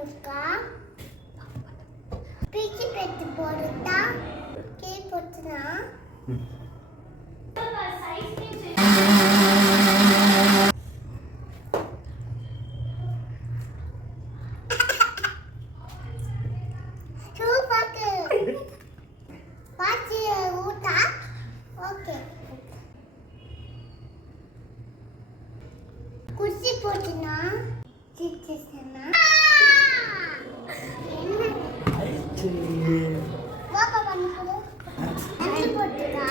போட்டுக்கா பீச்சி பெட்டி போடுதா கீ போட்டுனா குச்சி போட்டுனா சிச்சனா வாப்பா பண்ணு போடு போட்டுடா